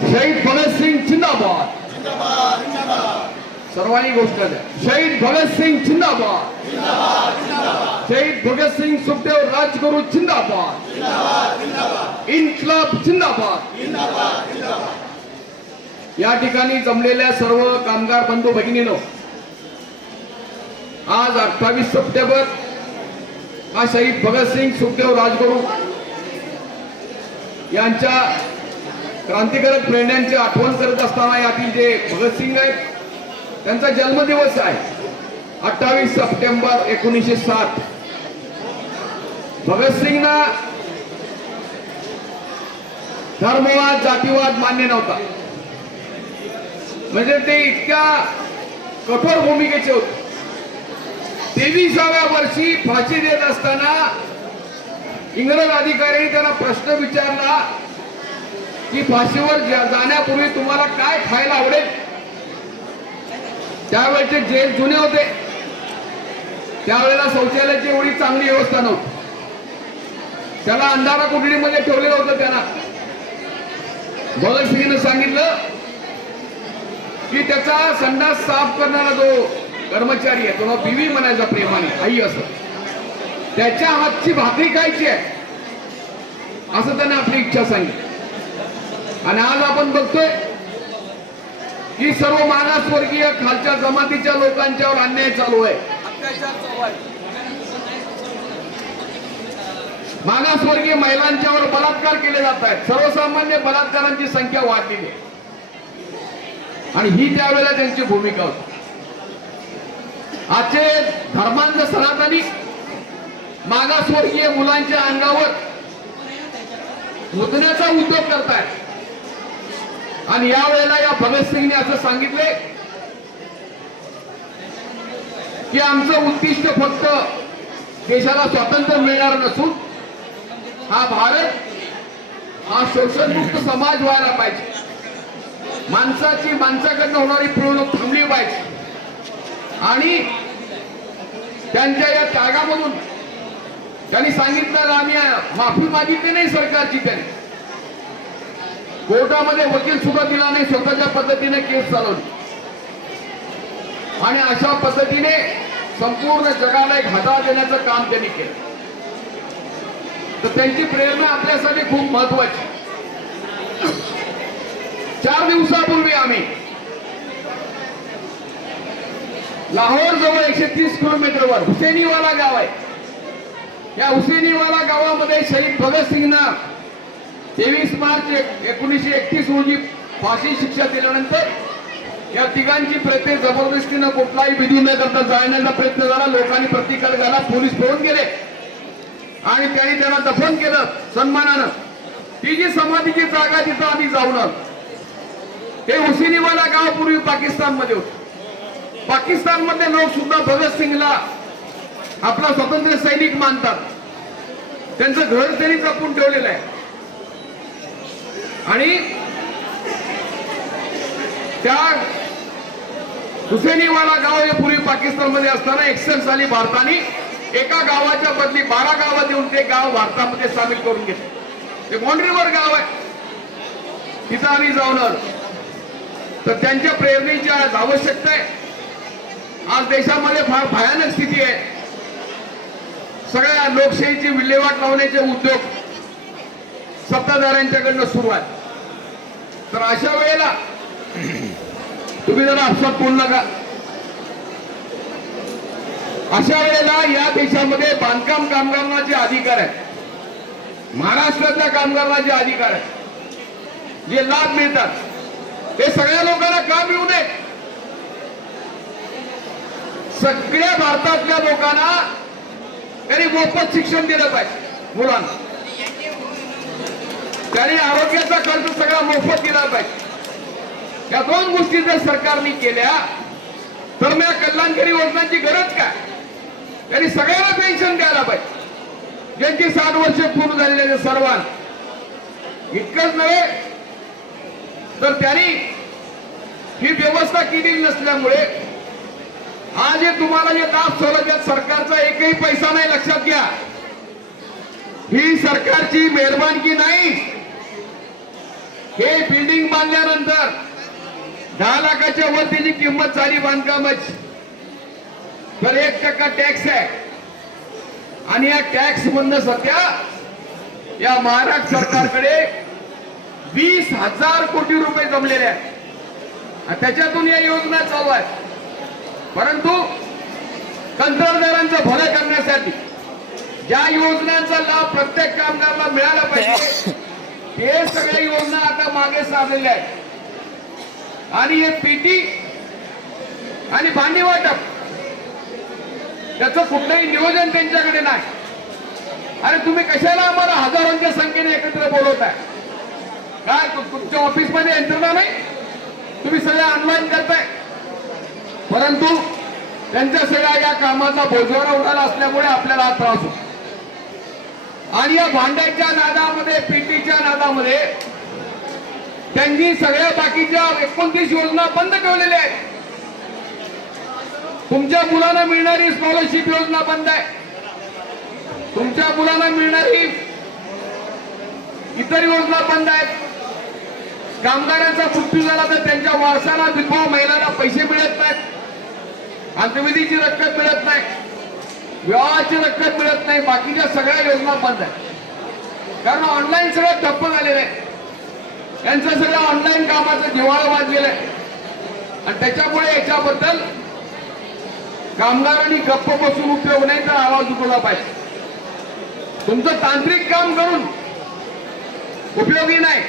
शहीद भगतसिंग जिंदाबाद. सर्वांनी गोष्ट द्या. शहीद भगतसिंग जिंदाबाद. शहीद भगतसिंग सुखदेव राजगुरू जिंदाबाद. इन्कलाब जिंदाबाद. या ठिकाणी जमलेल्या सर्व कामगार बंधू भगिनीनो आज अठ्ठावीस सप्टेंबर हा शहीद भगतसिंग सुखदेव राजगुरू यांच्या क्रांतिकारक प्रेरण्यांची आठवण करत असताना यातील जे भगतसिंग आहेत त्यांचा जन्मदिवस आहे. अठ्ठावीस सप्टेंबर एकोणीसशे सात. भगतसिंगना धर्मवाद जातीवाद मान्य नव्हता. म्हणजे ते इतक्या कठोर भूमिकेचे होते. तेविसाव्या वर्षी फाशी देत असताना इंग्रज अधिकाऱ्यांनी त्यांना प्रश्न विचारला की फाशीवर जाण्यापूर्वी तुम्हाला काय खायला आवडेल? त्यावेळेचे जेल जुने होते. त्यावेळेला शौचालयाची एवढी चांगली व्यवस्था नव्हती. त्याला अंधारा कुठडीमध्ये ठेवलेलं होतं त्यांना. भगतसिंगनं सांगितलं की त्याचा संडास साफ करणारा जो कर्मचारी आहे तो बीवी म्हणायचा प्रेमाने आई असं. त्याच्या हातची भाकरी खायची आहे. असं त्याने आपली इच्छा सांगितली. आणि आज आपण बघतोय की सर्व मागासवर्गीय खालच्या जमातीच्या लोकांच्यावर अन्याय चालू आहे. मागासवर्गीय महिलांच्यावर बलात्कार केले जात आहेत. सर्वसामान्य बलात्कारांची संख्या वाढलेली आहे. आणि ही त्यावेळेला त्यांची भूमिका होती. आजचे धर्मांध सनातनी मागासवर्गीय मुलांच्या अंगावर मुदण्याचा उद्योग करतायत. आणि यावेळेला या भगतसिंगने असं सांगितले की आमचं उद्दिष्ट फक्त देशाला स्वातंत्र्य मिळणार नसून हा भारत हा शोषणमुक्त समाज व्हायला पाहिजे. माणसाची माणसाकडनं होणारी पिळवणूक थांबली पाहिजे. आणि त्यांच्या या त्यागामधून त्यांनी सांगितलं आम्ही माफी मागितली नाही सरकारची त्यांनी. कोर्टामध्ये वकील सुद्धा दिला नाही स्वतःच्या पद्धतीने केस चालवली. आणि अशा पद्धतीने संपूर्ण जगाला एक हटा देण्याचं काम त्यांनी केलं. तर त्यांची प्रेरणा आपल्यासाठी खूप महत्वाची चार दिवसापूर्वी आम्ही लाहोर जवळ एकशे तीस किलोमीटरवर हुसेनीवाला गाव आहे. या हुसेनीवाला गावामध्ये शहीद भगतसिंगना तेवीस मार्च एकोणीसशे एकतीस रोजी फाशी शिक्षा दिल्यानंतर या तिघांची प्रयत्न जबरदस्तीनं कुठलाही विधी न करता जाळण्याचा प्रयत्न झाला. लोकांनी प्रतिकार झाला पोलीस पळून गेले. आणि त्यांनी त्यांना दफन केलं सन्मानानं. ती जी समाधीची जागा तिथं आम्ही जाऊन हे हुसेनीवाला गाव पूर्वी पाकिस्तानमध्ये होत. पाकिस्तानमध्ये लोक सुद्धा भगतसिंगला आपला स्वतंत्र सैनिक मानतात. त्यांचं घर त्यांनी जपून ठेवलेलं आहे. आणि त्या हुसेनीवाला गाव हे पूर्वी पाकिस्तानमध्ये असताना एकसष्ट साली भारताने. एका गावाच्या बदली बारा गावात देऊन ते गाव भारतामध्ये सामील करून घेतले. ते मॉन्ड्रीवर गाव आहे. तिथं आम्ही जाऊन तर त्यांच्या प्रेरणेची आज आवश्यकता आहे. आज देशामध्ये फार भयानक स्थिती आहे. सगळ्या लोकशाहीची विल्हेवाट लावण्याचे उद्योग सत्ताधाऱ्यांच्याकडनं सुरुवात. तर अशा वेळेला तुम्ही जरा आपसात बोलू नका. अशा वेळेला या देशामध्ये बांधकाम कामगारांचे अधिकार आहेत. महाराष्ट्रातल्या कामगारांचे अधिकार आहेत. जे लाभ मिळतात. ते सगळ्या लोकांना का मिळू नये. सगळ्या भारतातल्या लोकांना त्यांनी मोफत शिक्षण दिलं पाहिजे. मुलांना. त्यांनी आरोग्याचा खर्च सगळा मोफत दिला पाहिजे. या दोन गोष्टी जर सरकारने केल्या तर मग या कल्याणकारी योजनांची गरज काय? त्यांनी सगळ्यांना पेन्शन द्यायला पाहिजे. ज्यांची साठ वर्ष पूर्ण झालेले सर्वांना. इतकंच नव्हे तर त्यांनी ही व्यवस्था केलेली नसल्यामुळे आज हे तुम्हाला जे दाब सवलत सरकारचा एकही पैसा नाही लक्षात घ्या. ही सरकारची मेहरबानगी नाही. हे बिल्डिंग बांधल्यानंतर दहा लाखाच्या वर त्याची किंमत झाली बांधकामाची. तर एक टक्का टॅक्स आहे. आणि या टॅक्स बंद सध्या या महाराष्ट्र सरकारकडे वीस हजार कोटी रुपये जमलेले आहेत. त्याच्यातून या योजना चालू आहेत. परंतु कंत्राटदारांचं भलं करण्यासाठी ज्या योजनांचा लाभ प्रत्येक कामगाराला मिळाला पाहिजे हे सगळ्या योजना आता मागे सारलेल्या आहेत. आणि हे पीटी आणि भांडी वाटप त्याचं कुठलंही नियोजन त्यांच्याकडे नाही. अरे तुम्ही कशाला आम्हाला हजारोंच्या संख्येने एकत्र बोलवताय? काय तुमच्या ऑफिसमध्ये यंत्रणा नाही? तुम्ही सगळ्या ऑनलाईन करताय. परंतु त्यांच्या सगळ्या या कामाचा बोजवारा उडाला असल्यामुळे आपल्याला हा त्रास होतो. आणि या भांड्याच्या नादामध्ये पीटीच्या नादामध्ये त्यांनी सगळ्या बाकीच्या एकोणतीस योजना बंद ठेवलेल्या आहेत. तुमच्या मुलांना मिळणारी स्कॉलरशिप योजना बंद आहे. तुमच्या मुलांना मिळणारी इतर योजना बंद आहेत. कामगारांचा मृत्यू झाला तर त्यांच्या वारसाला विधवा महिलांना पैसे मिळत नाहीत. अंतविधीची रक्कम मिळत नाही. विवाहाची रक्कम मिळत नाही बाकीच्या सगळ्या योजना बंद आहेत कारण ऑनलाईन सगळं ठप्प झालेलं आहे यांचं सगळं ऑनलाईन कामाचं दिवाळं वाजलेलं आहे आणि त्याच्यामुळे याच्याबद्दल कामगारांनी गप्प बसून उपयोग नाही तर आवाज उठवला पाहिजे तुमचं तांत्रिक काम करून उपयोगी नाही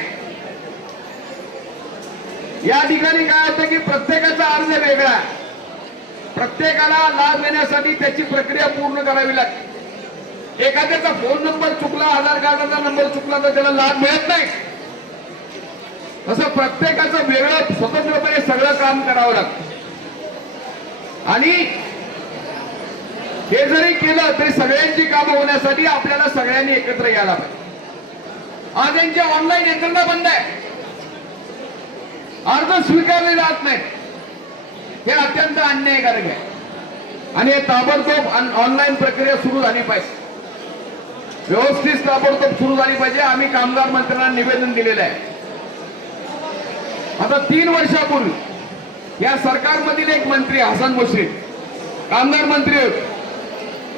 या ठिकाणी काय होतं की प्रत्येकाचा अर्ज वेगळा आहे. प्रत्येकाला लाभ देण्यासाठी त्याची प्रक्रिया पूर्ण करावी लागते. एखाद्याचा फोन नंबर चुकला आधार कार्डाचा नंबर चुकला तर त्याला लाभ मिळत नाही. तसं प्रत्येकाचं वेगळं स्वतंत्रपणे सगळं काम करावं लागतं. आणि हे जरी केलं तरी सगळ्यांची कामं होण्यासाठी आपल्याला सगळ्यांनी एकत्र यायला पाहिजे. आज यांची ऑनलाईन यंत्रणा बंद आहे. अर्ज स्वीकारले जात नाही हे अत्यंत अन्यायकारक आहे. आणि हे ताबडतोब ऑनलाईन प्रक्रिया सुरू झाली पाहिजे. व्यवस्थित ताबडतोब सुरू झाली पाहिजे. आम्ही कामगार मंत्र्यांना निवेदन दिलेलं आहे. आता तीन वर्षापूर्वी या सरकारमधील एक मंत्री हसन मुश्रीफ कामगार मंत्री होते.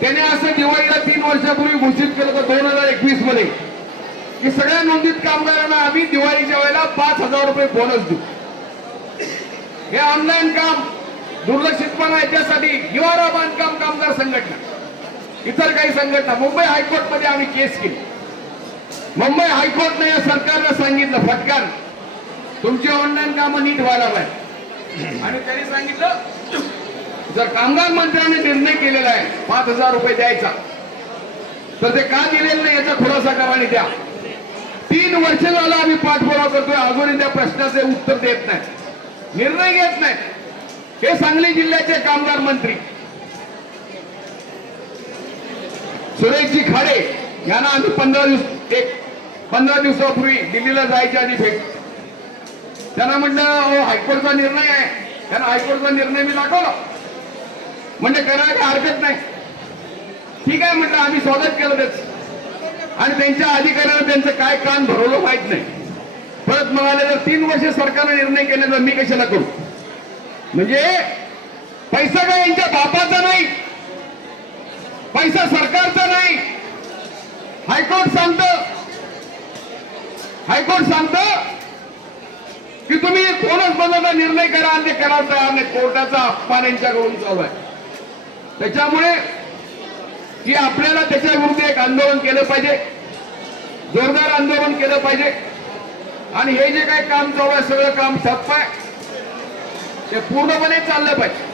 त्याने असं दिवाळीला तीन वर्षापूर्वी घोषित केलं होतं दोन हजार एकवीसमध्ये की सगळ्या नोंदीत कामगारांना आम्ही दिवाळीच्या वेळेला पाच हजार रुपये बोनस देऊ. हे ऑनलाईन काम दुर्लक्षितपणा याच्यासाठी युवारा बांधकाम कामगार संघटना इतर काही संघटना. मुंबई हायकोर्टमध्ये आम्ही केस केली. मुंबई हायकोर्टने या सरकारला सांगितलं फटकार तुमची ऑनलाईन कामं नीट व्हायला पाहिजे. आणि त्यांनी सांगितलं जर कामगार मंत्र्याने निर्णय केलेला आहे पाच हजार रुपये द्यायचा तर ते का दिलेलं नाही याचा खुलासा करा आणि द्या. तीन वर्ष झालं आम्ही पाठपुरावा करतोय अजूनही त्या प्रश्नाचे उत्तर देत नाही. निर्णय घेत नाही. हे सांगली जिल्ह्याचे कामगार मंत्री. सुरेशजी खाडे यांना आम्ही पंधरा दिवस एक पंधरा दिवसापूर्वी दिल्लीला जायच्या आधी भेट त्यांना म्हटलं अहो हायकोर्टचा निर्णय आहे. त्यांना हायकोर्टचा निर्णय मी दाखवला. म्हणजे करायला काही हरकत नाही. ठीक आहे म्हटलं आम्ही स्वागत केलं त्याच. आणि त्यांच्या अधिकाऱ्याला त्यांचं काय काम भरवलं माहीत नाही. परत म्हणाले जर तीन वर्ष सरकारने निर्णय केले तर मी कशाला करू? म्हणजे पैसा काय यांच्या बापाचा नाही? पैसा सरकारचा नाही. हायकोर्ट सांगतं. हायकोर्ट सांगतं की तुम्ही कोणच बदलता निर्णय करा आणि ते करायला तयार नाही कोर्टाचा अपमान यांच्याकडून चालू आहे. त्याच्यामुळे की आपल्याला त्याच्या विरुद्ध एक आंदोलन केलं पाहिजे. जोरदार आंदोलन केलं पाहिजे. आणि हे जे काही काम चालू आहे सगळं काम ठप्प आहे. ते पूर्णपणे चाललं पाहिजे.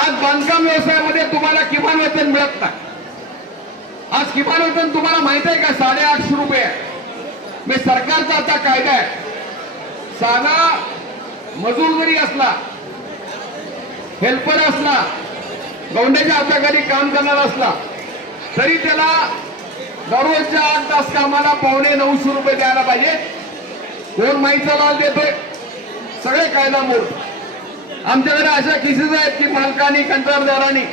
आज बांधकाम व्यवसायामध्ये तुम्हाला किमान वेतन मिळत नाही. आज किमान वेतन तुम्हाला माहीत आहे का? साडेआठशे रुपये आहे. मी सरकारचा आता कायदा आहे. साधा मजूर जरी असला हेल्पर असला गौंड्याच्या हाताखाली काम करणारा असला तरी त्याला दररोजच्या आठ तास कामाला पावणे नऊशे रुपये द्यायला पाहिजे. कोण माहिती लाल देतोय? सगळे कायदा मोड आमच्याकडे अशा केसेस आहेत की मालकांनी कंत्राटदारांनी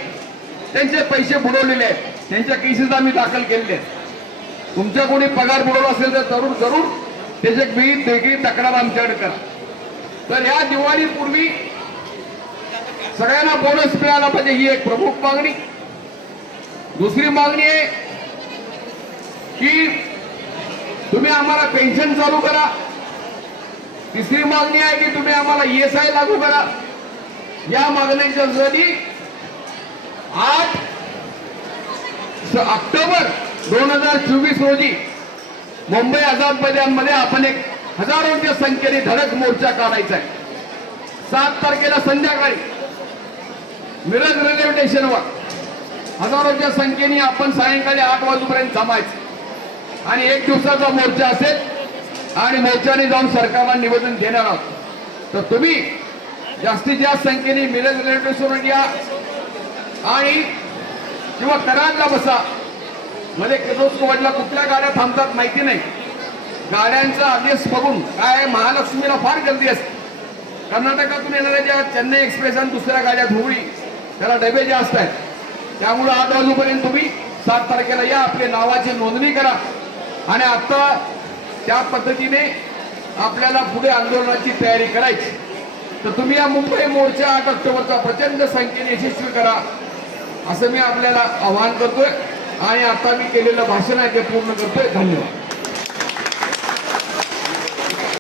त्यांचे पैसे बुडवलेले आहेत. त्यांच्या केसेस आम्ही दाखल केलेले आहेत. तुमच्या कोणी पगार बुडवला असेल तर जरूर जरूर त्याची एक वेगळी तक्रार आमच्याकडे करा. तर या दिवाळीपूर्वी सगळ्यांना बोनस मिळाला पाहिजे ही एक प्रमुख मागणी. दुसरी मागणी आहे की तुम्ही आम्हाला पेन्शन चालू करा. तिसरी मागणी आहे की तुम्ही आम्हाला एस आय लागू करा. या मागण्यांच्यासाठी आठ ऑक्टोबर दोन हजार चोवीस रोजी मुंबई आझाद मैदानमध्ये आपण एक हजारोच्या संख्येने धडक मोर्चा काढायचा आहे. सात तारखेला संध्याकाळी मिरज रेल्वे स्टेशनवर हजारोच्या संख्येने आपण सायंकाळी आठ वाजूपर्यंत जमायचं आणि एक दिवसाचा मोर्चा असेल आणि मोर्चाने जाऊन सरकारला निवेदन देणार आहोत. तर तुम्ही जास्तीत जास्त संख्येने मिरज रेल्वे घ्या या. आणि किंवा कराडला बसा. मध्ये किरोस्कोवडला कुठल्या गाड्या थांबतात माहिती नाही. गाड्यांचा आदेश बघून काय महालक्ष्मीला फार गर्दी असते. कर्नाटकातून येणाऱ्या ज्या चेन्नई एक्सप्रेस आणि दुसऱ्या गाड्या धुळी त्याला डबे जास्त आहेत. त्यामुळं आठ वाजूपर्यंत तुम्ही सात तारखेला या आपल्या नावाची नोंदणी करा. आणि आत्ता त्या पद्धतीने आपल्याला पुढे आंदोलनाची तयारी करायची. तर तुम्ही या मुंबई मोर्चा आठ ऑक्टोबरचा प्रचंड संख्येने यशस्वी करा. असं मी आपल्याला आवाहन करतोय. आणि आता मी केलेलं भाषण आहे ते पूर्ण करतोय. धन्यवाद.